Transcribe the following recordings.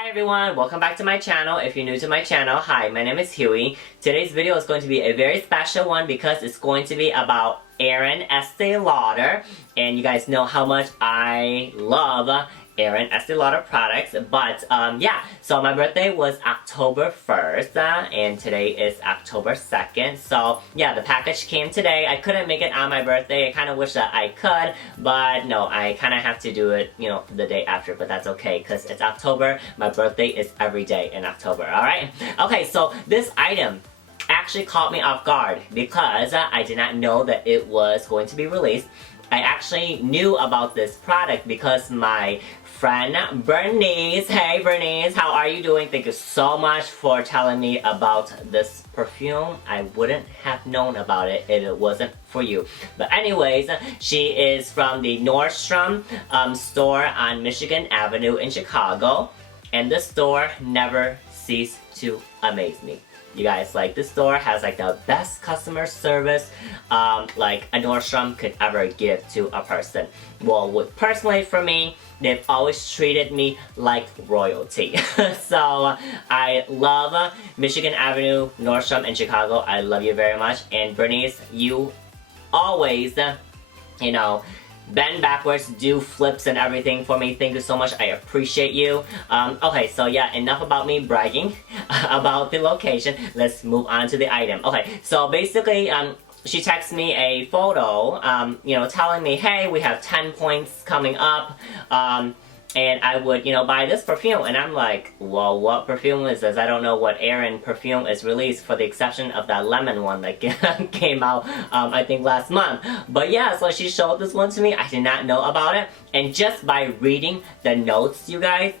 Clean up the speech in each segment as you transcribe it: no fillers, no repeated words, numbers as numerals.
Hi everyone, welcome back to my channel. If you're new to my channel, hi, my name is Huey. Today's video is going to be a very special one because it's going to be about Aerin Estee Lauder. And you guys know how much I love Aerin Estee Lauder products. But yeah, so my birthday was October 1st and today is October 2nd. So yeah, the package came today. I couldn't make it on my birthday. I kind of wish that I could, but no, I kind of have to do it, you know, the day after, but that's okay because it's October. My birthday is every day in October, alright? Okay, so this item actually caught me off guard because I did not know that it was going to be released. I actually knew about this product because my friend Bernice, hey Bernice, how are you doing? Thank you so much for telling me about this perfume. I wouldn't have known about it if it wasn't for you. But anyways, she is from the Nordstrom store on Michigan Avenue in Chicago. And this store never ceased to amaze me. You guys, like, this store has like the best customer service like a Nordstrom could ever give to a person. Well, personally for me, they've always treated me like royalty. So I love Michigan Avenue, Nordstrom in Chicago. I love you very much. And Bernice, you always, you know, bend backwards, do flips and everything for me. Thank you so much. I appreciate you. Okay, so yeah, enough about me bragging about the location. Let's move on to the item. Okay, so basically, she texted me a photo, you know, telling me, hey, we have 10 points coming up, and I would, you know, buy this perfume. And I'm like, well, what perfume is this? I don't know what Aerin perfume is released, for the exception of that lemon one that came out, I think last month. But yeah, so she showed this one to me. I did not know about it. And just by reading the notes, you guys,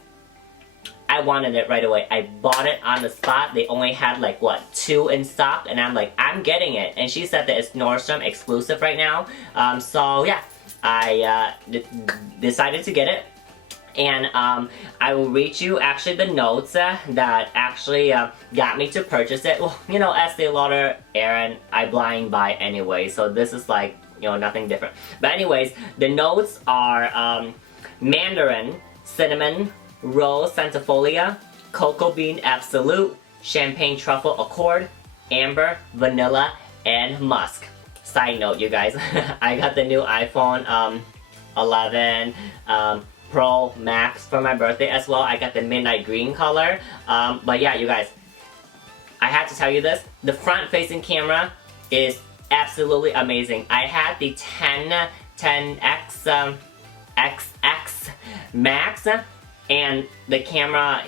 I wanted it right away. I bought it on the spot. They only had like, what, 2 in stock? And I'm like, I'm getting it. And she said that it's Nordstrom exclusive right now. So yeah, I decided to get it. And I will read you actually the notes that actually got me to purchase it. Well, you know, Estee Lauder Aerin, I blind buy anyway, so this is like, you know, nothing different. But anyways, the notes are mandarin, cinnamon, rose centifolia, cocoa bean absolute, champagne truffle accord, amber, vanilla, and musk. Side note, you guys, I got the new iPhone 11 Pro Max for my birthday as well. I got the midnight green color. But yeah, you guys, I have to tell you this. The front facing camera is absolutely amazing. I had the 10X XX Max, and the camera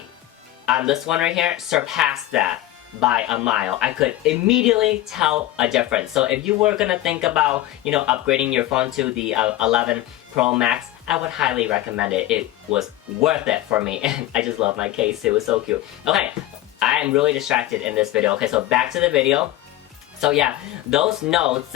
on this one right here surpassed that by a mile. I could immediately tell a difference. So if you were gonna think about, you know, upgrading your phone to the 11 Pro Max, I would highly recommend it. It was worth it for me, and I just love my case. It was so cute. Okay, I am really distracted in this video. Okay, so back to the video. So yeah, those notes,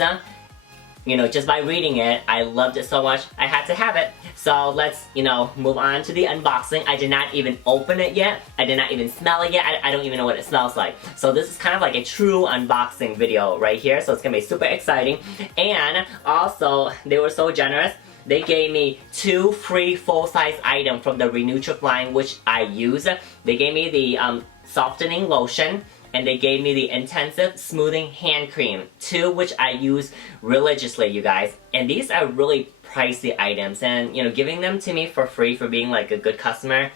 you know, just by reading it, I loved it so much, I had to have it. So let's, you know, move on to the unboxing. I did not even open it yet. I did not even smell it yet. I don't even know what it smells like. So this is kind of like a true unboxing video right here. So it's gonna be super exciting. And also, they were so generous. They gave me 2 free full-size items from the Renutriv line, which I use. They gave me the softening lotion, and they gave me the intensive smoothing hand cream, 2 which I use religiously, you guys. And these are really pricey items, and you know, giving them to me for free for being like a good customer,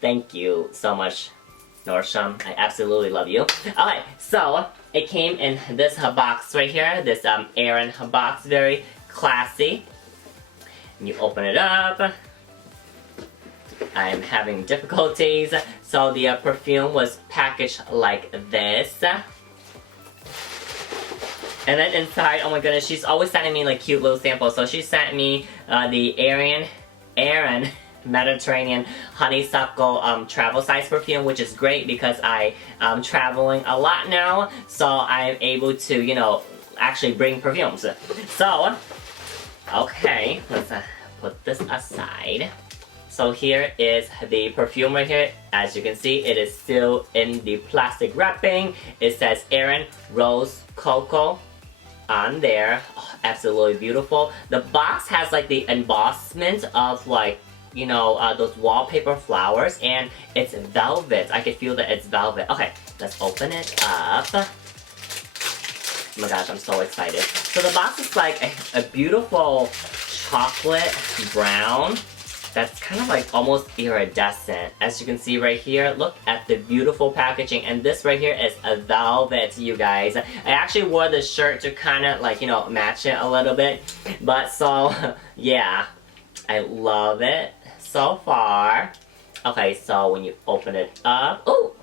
thank you so much, Nordstrom. I absolutely love you. Alright, so it came in this box right here, this Aerin box, very classy. And you open it up. I'm having difficulties. So the perfume was packaged like this. And then inside, oh my goodness, she's always sending me like cute little samples. So she sent me the Aerin Mediterranean Honeysuckle travel size perfume, which is great because I'm traveling a lot now. So I'm able to, you know, actually bring perfumes. So, okay, let's put this aside. So here is the perfume right here. As you can see, it is still in the plastic wrapping. It says Aerin Rose Cocoa on there. Oh, absolutely beautiful. The box has like the embossment of like you know, those wallpaper flowers, and it's velvet. I can feel that it's velvet. Okay, let's open it up. Oh my gosh, I'm so excited. So the box is like a beautiful chocolate brown that's kind of like almost iridescent. As you can see right here, look at the beautiful packaging, and this right here is a velvet, you guys. I actually wore this shirt to kind of like, you know, match it a little bit, but so yeah, I love it so far. Okay, so when you open it up, oh,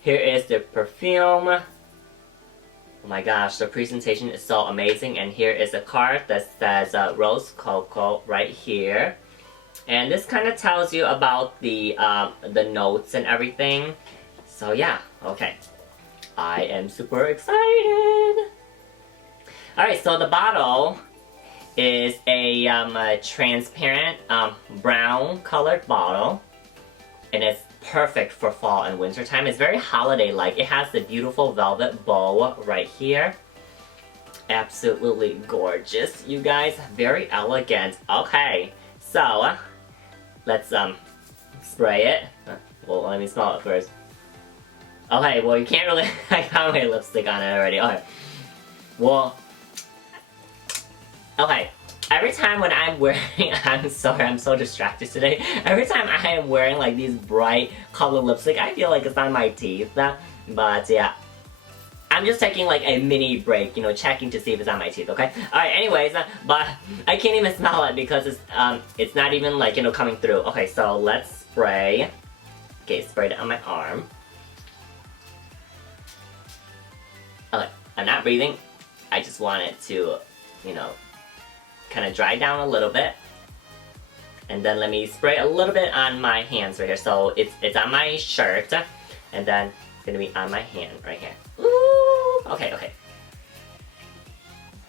here is the perfume. Oh my gosh, the presentation is so amazing, and here is a card that says Rose Cocoa right here. And this kind of tells you about the notes and everything. So yeah, okay. I am super excited. Alright, so the bottle is a transparent brown colored bottle. And it's perfect for fall and winter time. It's very holiday-like. It has the beautiful velvet bow right here. Absolutely gorgeous, you guys. Very elegant. Okay, so let's spray it. Well, let me smell it first. Okay, well you can't really. I got my lipstick on it already. Okay. Well. Okay. Every time when I'm wearing, I'm sorry, I'm so distracted today. Every time I am wearing like these bright colored lipstick, I feel like it's on my teeth. But yeah, I'm just taking like a mini break, you know, checking to see if it's on my teeth, okay? Alright, anyways, but I can't even smell it because it's not even like, you know, coming through. Okay, so let's spray. Okay, sprayed it on my arm. Okay, I'm not breathing. I just want it to, you know, kind of dry down a little bit. And then let me spray a little bit on my hands right here. So it's on my shirt, and then it's gonna be on my hand right here. Ooh, okay, okay.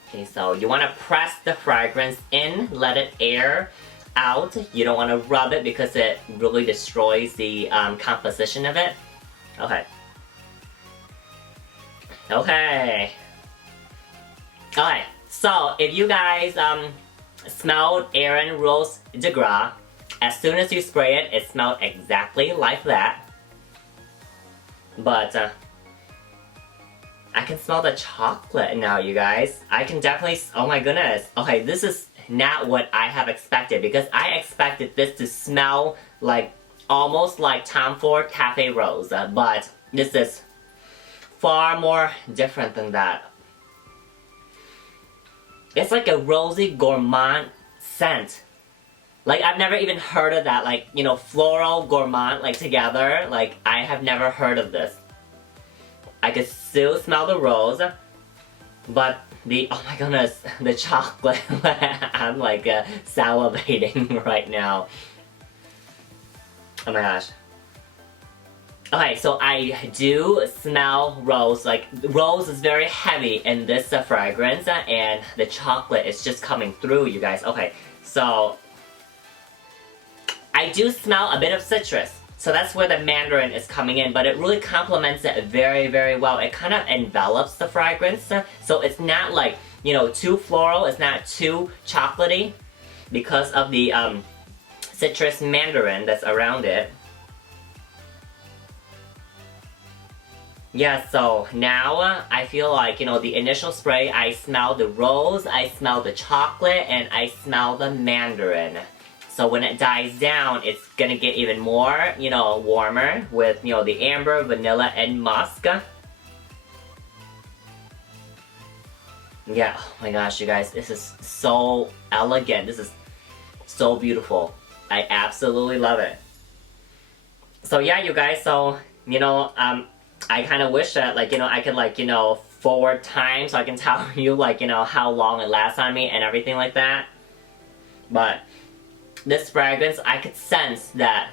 Okay, so you wanna press the fragrance in, let it air out. You don't wanna rub it because it really destroys the composition of it. Okay. Okay. Alright. So, if you guys smelled Aerin Rose de Gras, as soon as you spray it, it smelled exactly like that. But I can smell the chocolate now, you guys. I can definitely, oh my goodness. Okay, this is not what I have expected, because I expected this to smell like, almost like Tom Ford Cafe Rose, but this is far more different than that. It's like a rosy gourmand scent. Like, I've never even heard of that. Like, you know, floral gourmand, like, together. Like, I have never heard of this. I could still smell the rose, but the, oh my goodness, the chocolate. I'm like salivating right now. Oh my gosh. Okay, so I do smell rose. Like, rose is very heavy in this fragrance, and the chocolate is just coming through, you guys. Okay, so I do smell a bit of citrus. So that's where the mandarin is coming in, but it really complements it very, very well. It kind of envelops the fragrance, so it's not like, you know, too floral. It's not too chocolatey because of the citrus mandarin that's around it. Yeah, so now I feel like, you know, the initial spray, I smell the rose, I smell the chocolate, and I smell the mandarin. So when it dies down, it's gonna get even more, you know, warmer with, you know, the amber, vanilla, and musk. Yeah, oh my gosh, you guys, this is so elegant. This is so beautiful. I absolutely love it. So yeah, you guys, so, you know, I kind of wish that, like, you know, I could, like, you know, forward time so I can tell you, like, you know, how long it lasts on me and everything like that. But this fragrance, I could sense that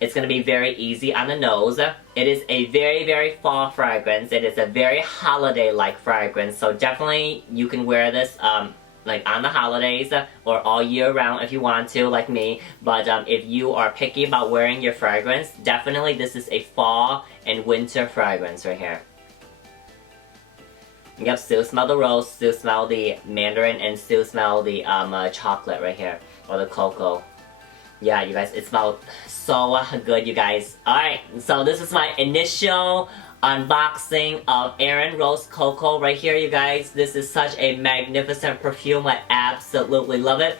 it's going to be very easy on the nose. It is a very, very fall fragrance. It is a very holiday-like fragrance. So definitely you can wear this like on the holidays or all year round if you want to, like me. But if you are picky about wearing your fragrance, definitely this is a fall and winter fragrance right here. Yep, still smell the rose, still smell the mandarin, and still smell the chocolate right here, or the cocoa. yeah, you guys, it smells so good, you guys. Alright, so this is my initial unboxing of Aerin Rose Cocoa right here, you guys. This is such a magnificent perfume. I absolutely love it.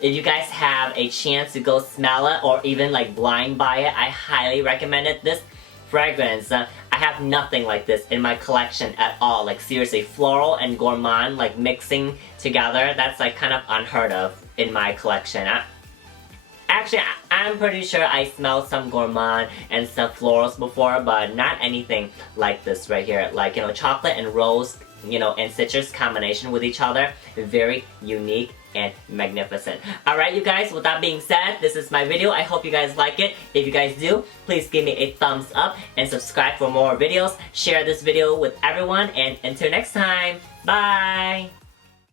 If you guys have a chance to go smell it or even like blind buy it, I highly recommend it. This fragrance, I have nothing like this in my collection at all. Like seriously, floral and gourmand like mixing together, that's like kind of unheard of in my collection. Actually, I'm pretty sure I smelled some gourmand and some florals before, but not anything like this right here. Like, you know, chocolate and rose, you know, and citrus combination with each other. Very unique and magnificent. Alright, you guys, with that being said, this is my video. I hope you guys like it. If you guys do, please give me a thumbs up and subscribe for more videos. Share this video with everyone, and until next time, bye!